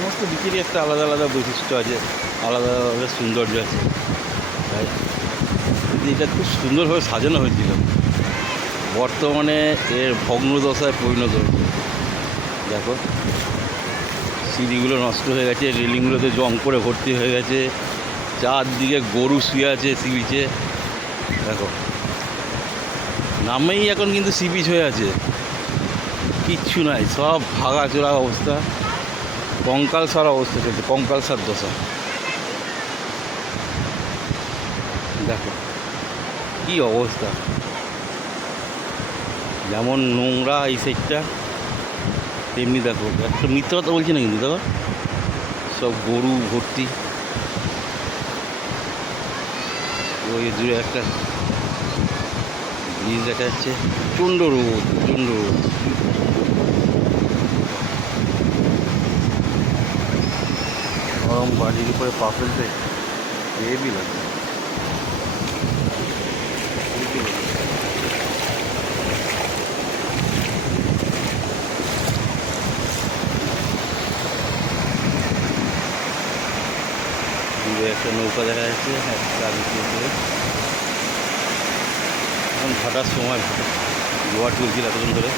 সমস্ত বিচেরই একটা আলাদা আলাদা বৈশিষ্ট্য আছে, আলাদা আলাদা সৌন্দর্য আছে। তাই এটা খুব সুন্দরভাবে সাজানো হয়েছিল, বর্তমানে এর ভগ্নদশায় পরিণত হয়েছে। দেখো সিঁড়িগুলো নষ্ট হয়ে গেছে, রেলিংগুলোতে জং করে ভর্তি হয়ে গেছে, চারদিকে গরু শুয়ে আছে সি বিচে। দেখো নামেই এখন কিন্তু সি বিচ হয়ে আছে, কিচ্ছু নাই, সব ভাঙাচোরা অবস্থা, কঙ্কালসার অবস্থা চলছে, কঙ্কালসার দশা। দেখো কি অবস্থা, যেমন নোংরা এই সাইডটা, তেমনি দেখো একটা মিথ্যা কথা বলছি না কিন্তু, দেখো সব গরু ভর্তি। ওই দূরে একটা ব্রিজ দেখা যাচ্ছে, প্রচণ্ড রোদ, প্রচণ্ড রোদ। গরম বাড়ির উপরে পা ফেলতে হেবি লাগছে। দূরে একটা নৌকা দেখা যাচ্ছে, একটা এখন ভাটার সময়, জোয়ার তুলছিল এতক্ষণ ধরে।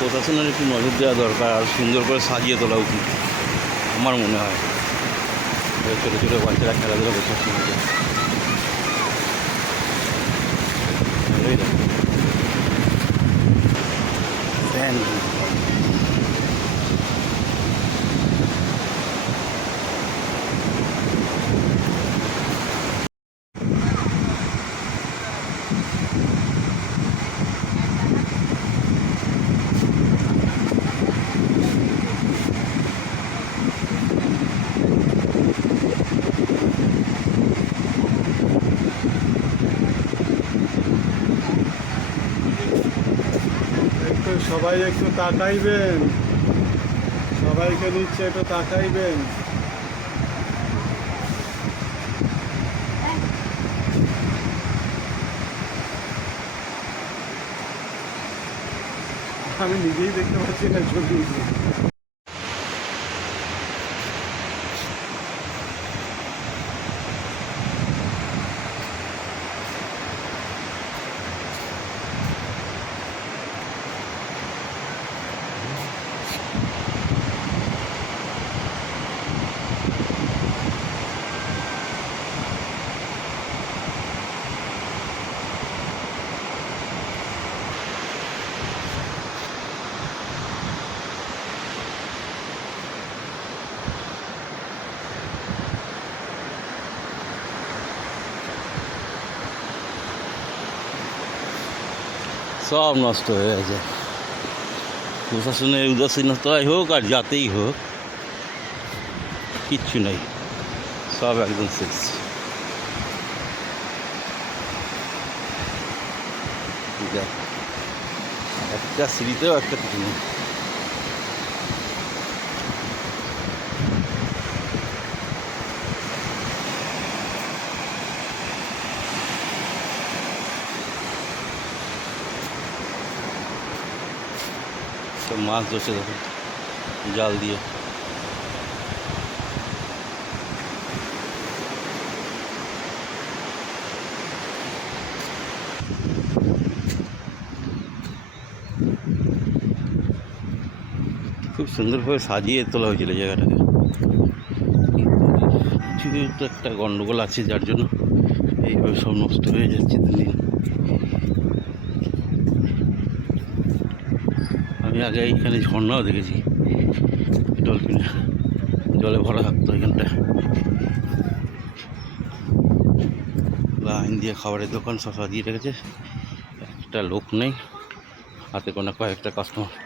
প্রশাসনের একটু নজর দেওয়া দরকার, আর সুন্দর করে সাজিয়ে তোলা উচিত আমার মনে হয়। ছোটো ছোটো বাচ্চারা খেলাধুলা করছে সুন্দর। সবাই একটু তাকাইবেন, সবাইকে নিচ্ছে, একটু তাকাইবেন। আমি নিজেই দেখতে পাচ্ছি না ছবি। সব নষ্ট হয়ে গেছে, প্রশাসনের উদাসীনতাই হোক আর যাতেই হোক, কিচ্ছু নেই, সব একদম শেষ। একটা সিঁড়িতেও একটা কিছু নেই। সব মাছ ধরছে দেখো জাল দিয়ে। খুব সুন্দরভাবে সাজিয়ে তোলা হয়েছিল জায়গাটাকে, কিছু তো একটা গন্ডগোল আছে যার জন্য এইভাবে সব নষ্ট হয়ে যাচ্ছে দিন দিন। আমি আগে এইখানে ঝর্ণাও দেখেছি, ডলফিন জলে ভরা থাকতো এখানটা। লাইন দিয়ে খাবারের দোকান সব সাজিয়ে রেখেছে, একটা লোক নেই, হাতে কোনো কয়েকটা কাস্টমার।